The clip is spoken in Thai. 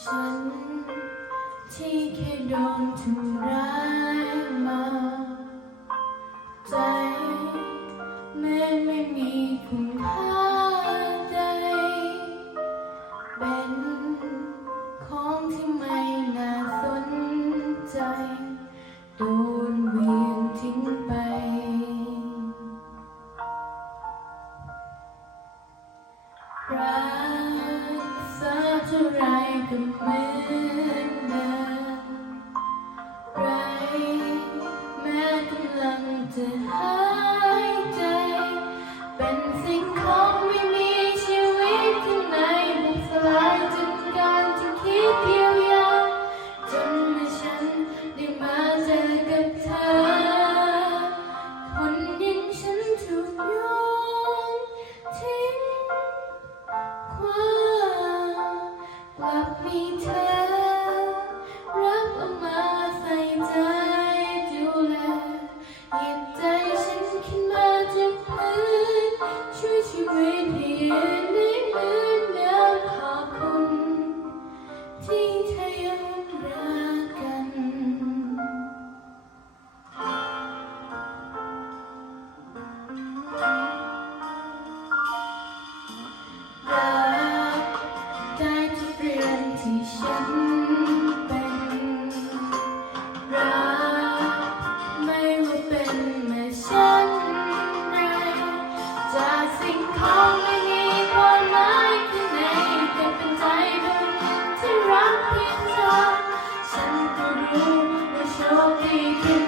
ฉันที่แค่โดนทุร้ายมา ใจแม้ไม่มีคุณค่าใดเป็น ไรก็เหมือนเดิมไรแม้กำลังจะหายใจ เป็นสิ่งของไม่มีชีวิตที่ไหนบุกสลจนการจะคิดเยียวยาจนเมื่อฉันได้มาเจอกับเธอคนยิ่งฉันถูกยอ Thank you.